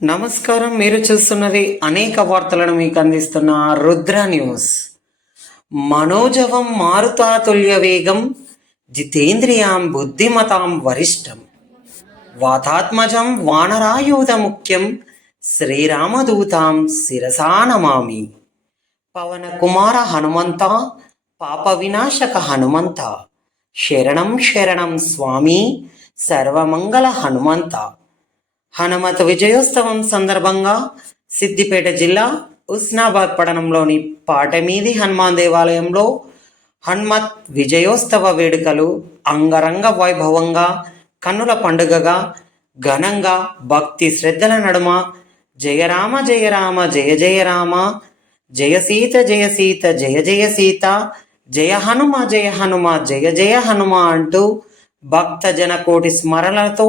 నమస్కారం. మీరు చూస్తున్నది అనేక వార్తలను మీకు అందిస్తున్న రుద్ర న్యూస్. మనోజవం మారుతాతుల్య వేగం జితేంద్రియాం బుద్ధిమతాం వరిష్టం వాతాత్మజం వానరాయుధ ముఖ్యం శ్రీరామదూతాం శిరసా నమామి. పవన కుమార హనుమంత పాప వినాశక హనుమంత శరణం శరణం స్వామి సర్వమంగళ హనుమంత. హనుమత్ విజయోత్సవం సందర్భంగా సిద్దిపేట జిల్లా ఉస్నాబాద్ పట్టణంలోని పాటమీది హనుమాన్ దేవాలయంలో హనుమత్ విజయోత్సవ వేడుకలు అంగరంగ వైభవంగా, కన్నుల పండుగగా, ఘనంగా, భక్తి శ్రద్ధల నడుమ జయ రామ జయ రామ జయ జయ రామ, జయ సీత జయ సీత జయ జయ సీత, జయ హనుమ జయ హనుమ జయ జయ హనుమ అంటూ భక్త జనకోటి స్మరణలతో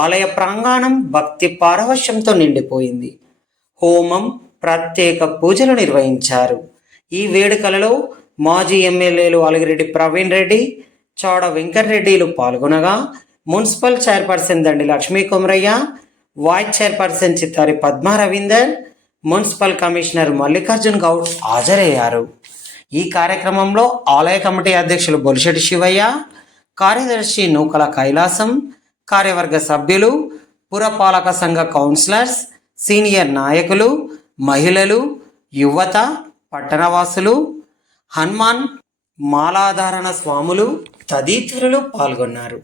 ఆలయ ప్రాంగణం భక్తి పారవశ్యంతో నిండిపోయింది. హోమం, ప్రత్యేక పూజలు నిర్వహించారు. ఈ వేడుకలలో మాజీ ఎమ్మెల్యేలు అలిగిరెడ్డి ప్రవీణ్ రెడ్డి, చౌడ వెంకటరెడ్డిలు పాల్గొనగా municipal chairperson Dandi Lakshmi Kumaraiah, vice chairperson Chittari Padma Ravinder, municipal commissioner Mallikarjun Goud హాజరయ్యారు. ఈ కార్యక్రమంలో ఆలయ కమిటీ అధ్యక్షులు బొలిశెట్టి శివయ్య, కార్యదర్శి నూకల కైలాసం, కార్యవర్గ సభ్యులు, పురపాలక సంఘ కౌన్సిలర్స్, సీనియర్ నాయకులు, మహిళలు, యువత, పట్టణవాసులు, హనుమాన్ మాలాధారణ స్వాములు తదితరులు పాల్గొన్నారు.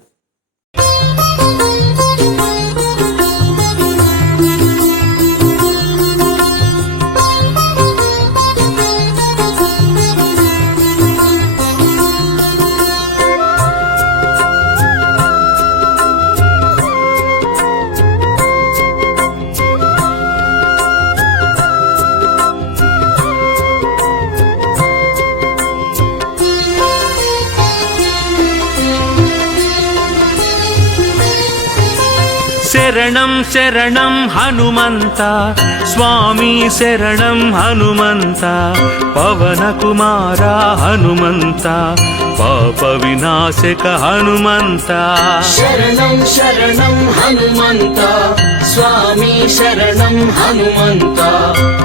శరణం శరణం హనుమంత స్వామి శరణం హనుమంత, పవన కుమార హనుమంత పాప వినాశక హనుమంత. శరణం శరణం హనుమంత స్వామి శరణం హనుమంత,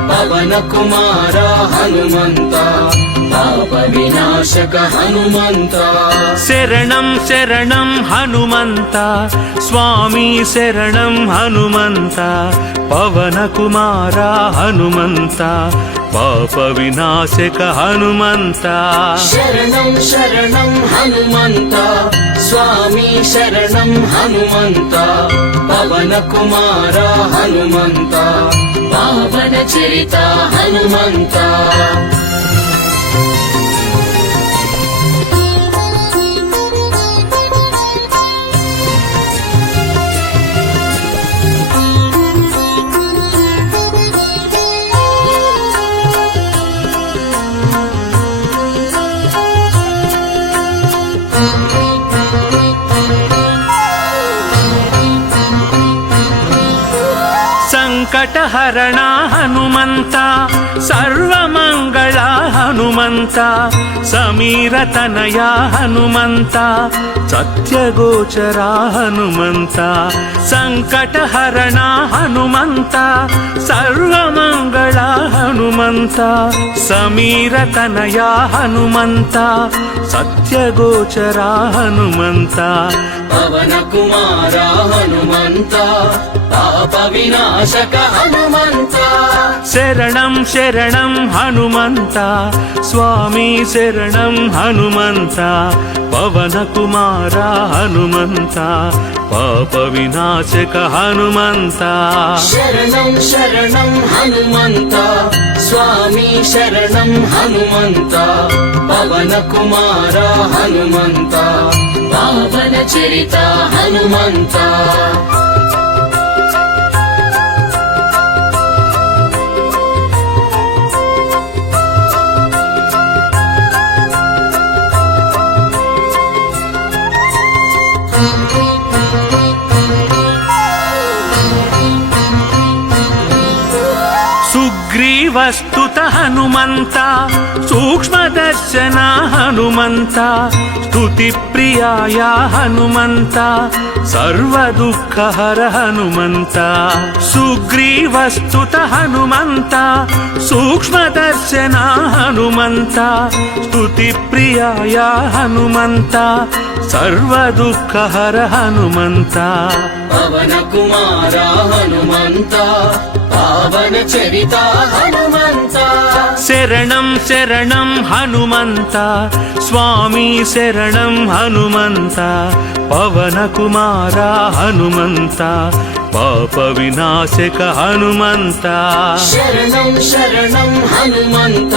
పవన కుమార హనుమంత పాప వినాశక హనుమంత. శరణం శరణం హనుమంత స్వామి శరణం హనుమంత, పవన కుమార హనుమంత పాప వినాశక హనుమంత. శరణం శరణం హనుమంత స్వామి శరణం హనుమంత, పవన కుమార హనుమంత పావన చరిత హనుమంత. సంకటహరణ హనుమంత సర్వమంగళ హనుమంత, సమీరతనయ హనుమంత సత్యగోచర హనుమంత. సంకటహరణ హనుమంత సర్వమంగళ హనుమంత, సమీరతనయ హనుమంత సత్యగోచర హనుమంత. పవన కుమార హనుమంత పాప వినాశక హనుమంత. శరణం శరణం హనుమంత స్వామి శరణం హనుమంత, పవన కుమార హనుమంత పాప వినాశక హనుమంత. శరణం శరణం హనుమంత స్వామి శరణం హనుమంత, పవన కుమార హనుమంత పావన చరిత హనుమంత. సుగ్రీవస్తుత హనుమంత సూక్ష్మదర్శన హనుమంత స్తుతి ప్రియాయ హనుమంత సర్వదుఃఖహర హనుమంత సుగ్రీవస్తుత హనుమంత సూక్ష్మదర్శన హనుమంత స్తుతి ప్రియాయ హనుమంత సర్వదుఃఖహర హనుమంత పవన కుమార హనుమంత పావన చరిత హనుమంత శరణం శరణం హనుమంత స్వామి శరణం హనుమంత పవన కుమార హనుమంత పాప వినాశక హనుమంత శరణం శరణం హనుమంత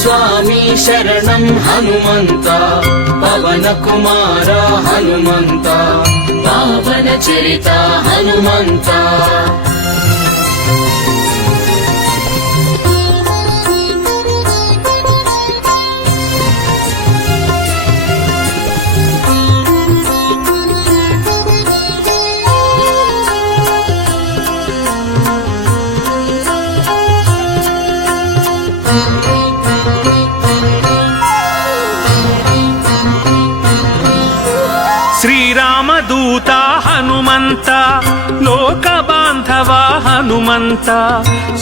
స్వామి శరణం హనుమంత పవన కుమార హనుమంత పావన చరిత హనుమంత శ్రీరామదూత హనుమంత లోక బాంధవ హనుమంత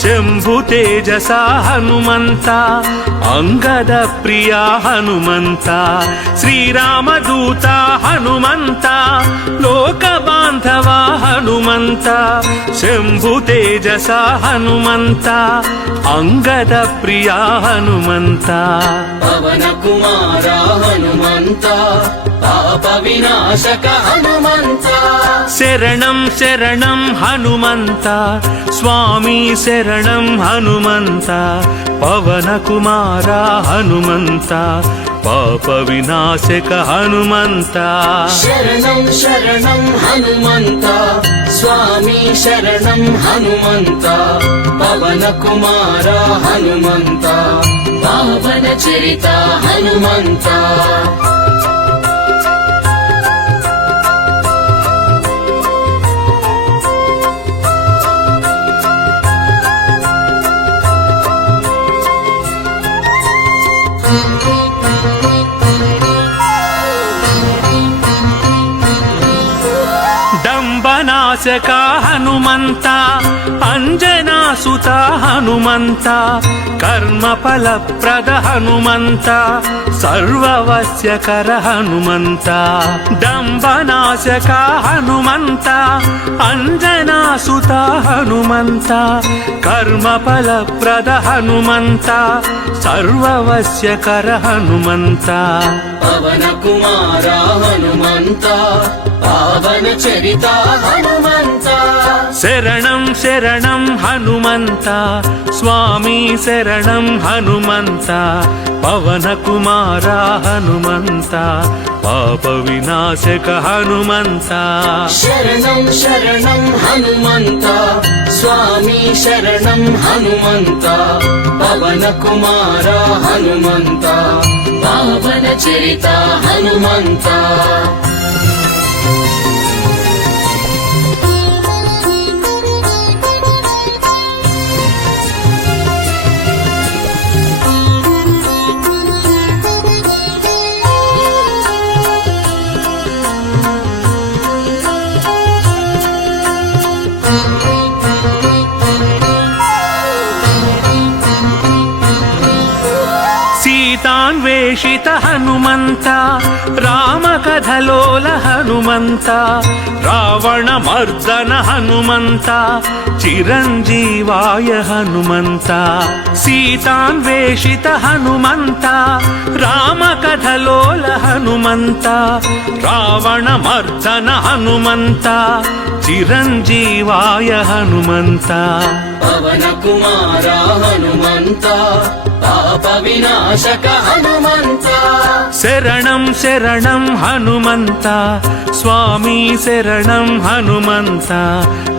శంభు తేజస హనుమంత అంగద ప్రియ హనుమంత శ్రీరామదూత హనుమంత లోక బాంధవ హనుమంత శంభు తేజస హనుమంత అంగద ప్రియ హనుమంత పవన కుమార హనుమంత పాప వినాశక హనుమంత శరణం శరణం హనుమంత స్వామి శరణం హనుమంత పవన కుమార హనుమంత పాప వినాశక హనుమంత శరణం శరణం హనుమంత స్వామి శరణం హనుమంత పవన కుమార హనుమంత పావన చరిత హనుమంత దంబనాశక హనుమంత అంజనాసుత హనుమంత కర్మఫలప్రద హనుమంత సర్వవశ్యకర హనుమంత దంబనాశక హనుమంత అంజనాసుత హనుమంత కర్మఫలప్రద హనుమంత సర్వవశ్యకర హనుమంత పవన కుమార హనుమంత పావన చరిత హనుమంత శరణం శరణం హనుమంత స్వామి శరణం హనుమంత పవన కుమార హనుమంత పాప వినాశక హనుమంత శరణం శరణం హనుమంత స్వామి శరణం హనుమంత పవన కుమార హనుమంత పావన చరిత హనుమంత సీతాన్వేషిత హనుమంత రామకథలోల హనుమంత రావణమర్దన హనుమంత చిరంజీవాయ హనుమంత సీతాన్వేషిత హనుమంత రామకథలోల హనుమంత రావణమర్దన హనుమంత చిరంజీవాయ హనుమంత పవన కుమార హనుమంత పాప వినాశక హనుమంత శరణం శరణం హనుమంత స్వామి శరణం హనుమంత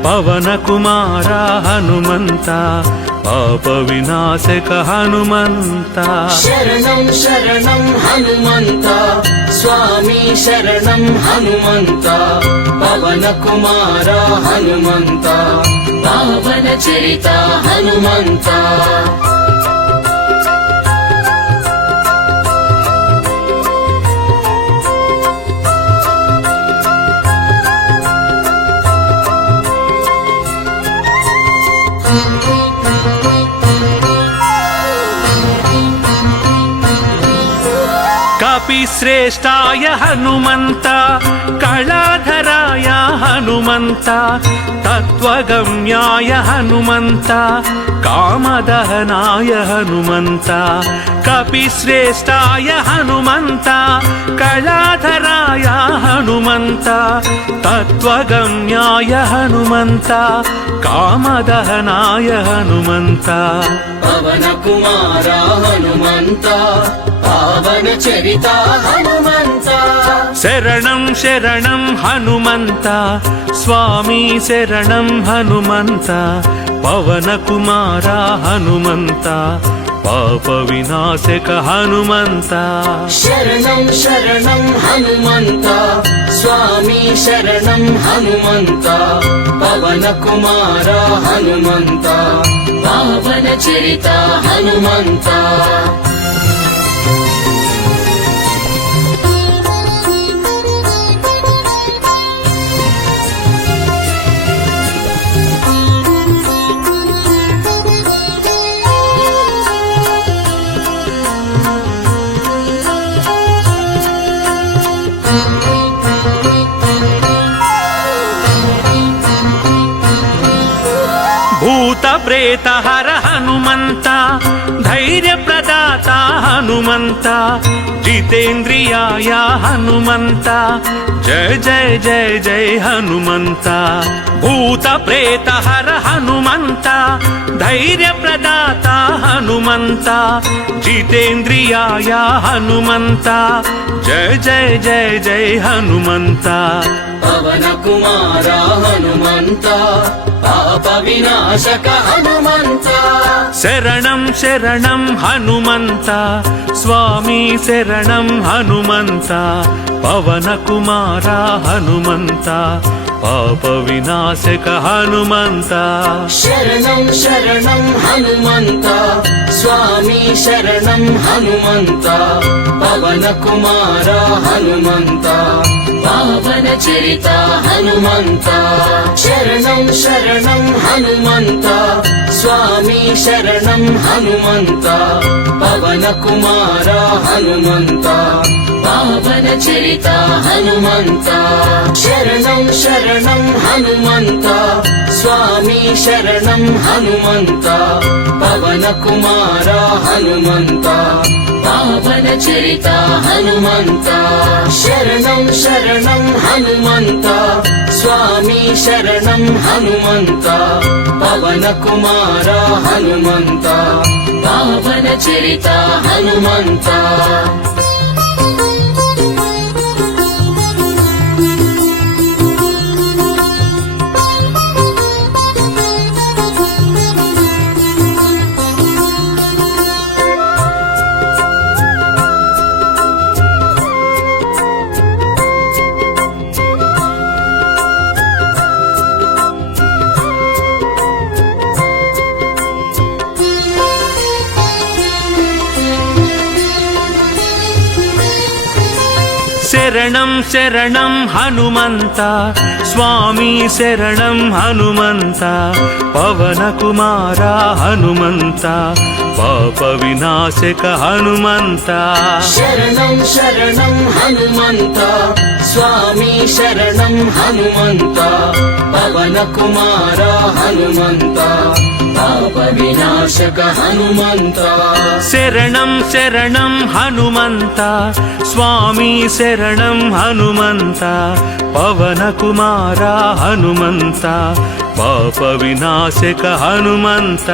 పవన కుమార హనుమంత పాప వినాశక హనుమంత శరణం శరణం హనుమంత స్వామి శరణం హనుమంత పవన కుమార హనుమంత పావన చరిత హనుమంత कपिश्रेष्ठाय हनुमन्त कलाधराय हनुमन्त तत्त्वगम्याय हनुमन्त कामदहनाय हनुमन्त कपिश्रेष्ठाय हनुमन्त कलाधराय हनुमन्त तत्त्वगम्याय हनुमन्त कामदहनाय हनुमन्त पवनकुमार हनुमन्त पावनचरिता हनुमन्त शरणं शरणं हनुमन्त स्वामी शरणं हनुमन्त पवनकुमार हनुमन्त पापविनाशक हनुमन्त शरणं शरणं हनुमन्त स्वामी शरणं हनुमन्त पवनकुमार हनुमन्त पावनचरिता हनुमन्त भूतप्रेतहर हनुमन्त धैर्यप्रदाता हनुमन्त जितेन्द्रियाय हनुमन्त जय जय जय जय हनुमन्त भूतप्रेतहर हनुमन्त धैर्यप्रदाता हनुमन्त जितेन्द्रियाय हनुमन्त जय जय जय जय हनुमन्त पवनकुमार हनुमन्त पापविनाशक हनुमन्त शरणं शरणं हनुमन्त स्वामी शरणं हनुमन्त पवनकुमार हनुमन्त पापविनाशक हनुमन्त शरणं शरणं हनुमन्त स्वामी शरणं हनुमन्त पवनकुमार हनुमन्त पावनचरिता हनुमन्त शरणं शरणं हनुमन्त स्वामी शरणं हनुमन्त पवनकुमार हनुमन्त पावनचरिता हनुमन्त शरणं शरणं हनुमन्त स्वामी शरणं हनुमन्त पवनकुमार हनुमन्त पावनचरिता हनुमन्त शरणं शरणं हनुमन्त स्वामी शरणं हनुमन्त पवनकुमार हनुमन्त पावनचरिता हनुमन्त शरणं शरणं हनुमन्त स्वामी शरणं हनुमन्त पवनकुमार हनुमन्त पापविनाशक हनुमन्त शरणं शरणं हनुमन्त स्वामी शरणं हनुमन्त पवनकुमार हनुमन्त पापविनाशक हनुमन्त शरणं शरणं हनुमन्त स्वामी शरणं हनुमन्त पवनकुमार हनुमन्त पापविनाशक हनुमन्त